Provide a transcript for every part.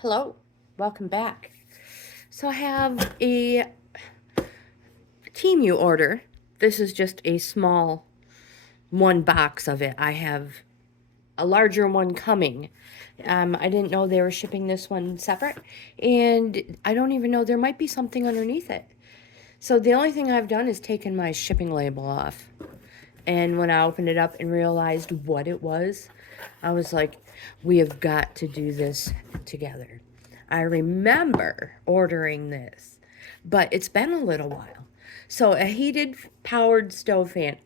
Hello, welcome back. So I have a Temu order. This is just a small one box of it. I have a larger one coming. I didn't know they were shipping this one separate, and I don't even know there might be something underneath it. So the only thing I've done is taken my shipping label off. And when I opened it up and realized what it was, I was like, we have got to do this together. I remember ordering this, but it's been a little while. So a heat powered stove fan,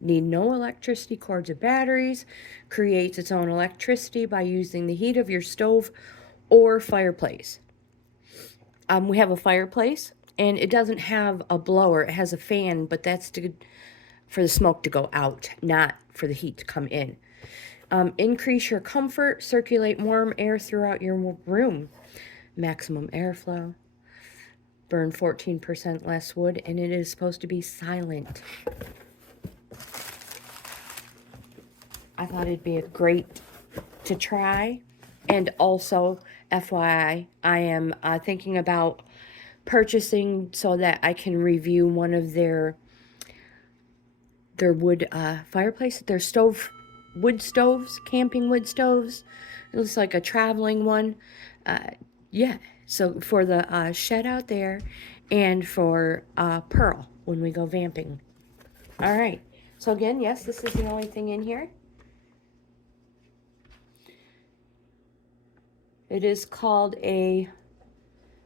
need no electricity cords or batteries, creates its own electricity by using the heat of your stove or fireplace. We have a fireplace, and it doesn't have a blower. It has a fan, but that's for the smoke to go out, not for the heat to come in. Increase your comfort, circulate warm air throughout your room. Maximum airflow. Burn 14% less wood, and it is supposed to be silent. I thought it'd be a great to try. And also, FYI, I am thinking about purchasing so that I can review one of their wood fireplace, their wood stoves, camping wood stoves. It looks like a traveling one. Yeah, so for the shed out there and for Pearl when we go vamping. All right, so again, yes, this is the only thing in here. It is called I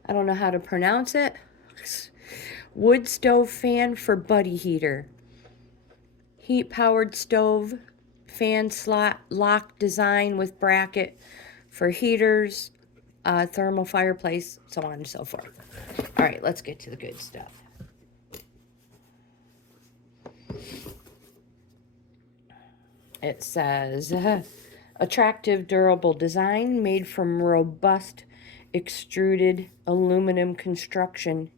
don't know how to pronounce it, wood stove fan for buddy heater. Heat powered stove, fan slot lock design with bracket for heaters, thermal fireplace, so on and so forth. All right, let's get to the good stuff. It says, attractive, durable design made from robust extruded aluminum construction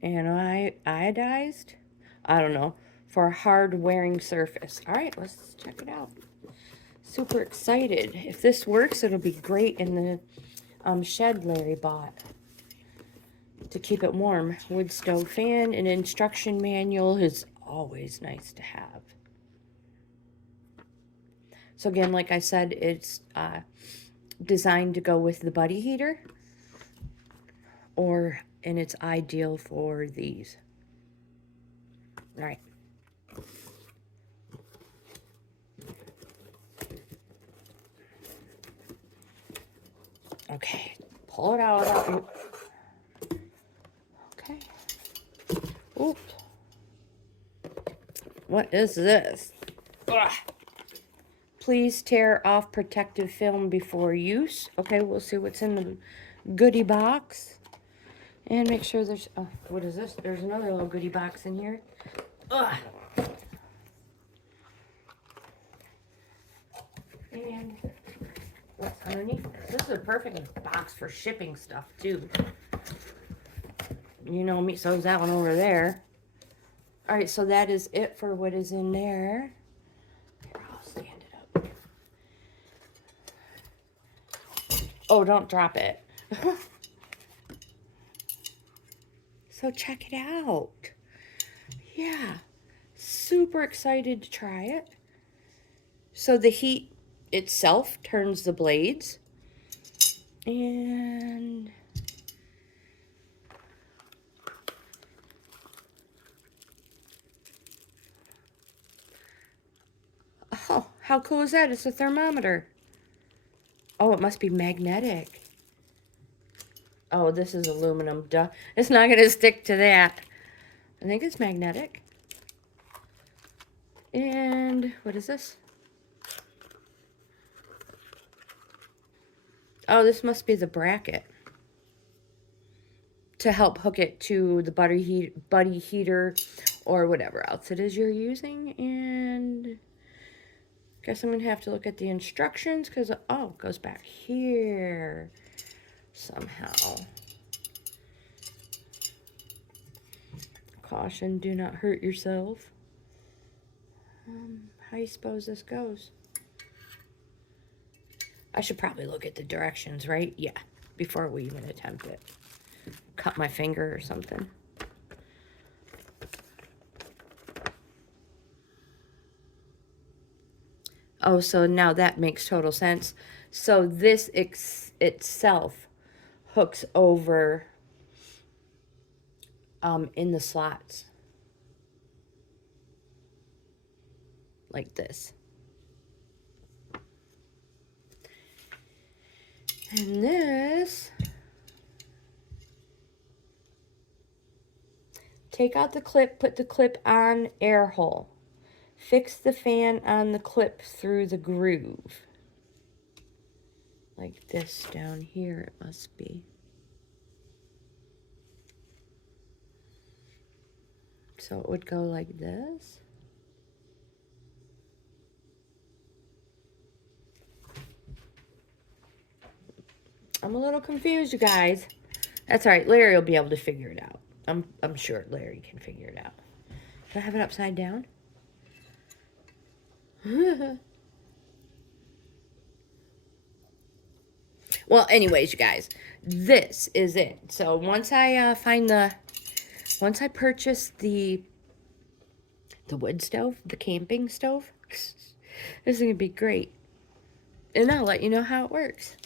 and iodized, I don't know, for a hard wearing surface. All right, let's check it out. Super excited. If this works, it'll be great in the shed Larry bought to keep it warm. Wood stove fan. An instruction manual is always nice to have. So again, like I said, it's designed to go with the buddy heater, and it's ideal for these. All right. Okay, pull it out. Okay. Oops. What is this? Ugh. Please tear off protective film before use. Okay, we'll see what's in the goodie box. And make sure there's... Oh, what is this? There's another little goodie box in here. Ugh. And what's underneath this? This is a perfect box for shipping stuff, too. You know me, so's that one over there. All right, so that is it for what is in there. Here, I'll stand it up. Oh, don't drop it. So check it out. Yeah, super excited to try it. So the heat itself turns the blades. And oh, how cool is that? It's a thermometer. Oh, it must be magnetic. Oh, this is aluminum. Duh. It's not going to stick to that. I think it's magnetic. And what is this? Oh, this must be the bracket to help hook it to the buddy heater or whatever else it is you're using. And guess I'm going to have to look at the instructions because, oh, it goes back here somehow. Caution, do not hurt yourself. How do you suppose this goes? I should probably look at the directions, right? Yeah, before we even attempt it. Cut my finger or something. Oh, so now that makes total sense. So this itself hooks over in the slots. Like this. And this, take out the clip, put the clip on air hole. Fix the fan on the clip through the groove. Like this down here it must be. So it would go like this. I'm a little confused, you guys. That's all right. Larry will be able to figure it out. I'm sure Larry can figure it out. Do I have it upside down? Well, anyways, you guys, this is it. So once I once I purchase the wood stove, the camping stove, this is gonna be great, and I'll let you know how it works.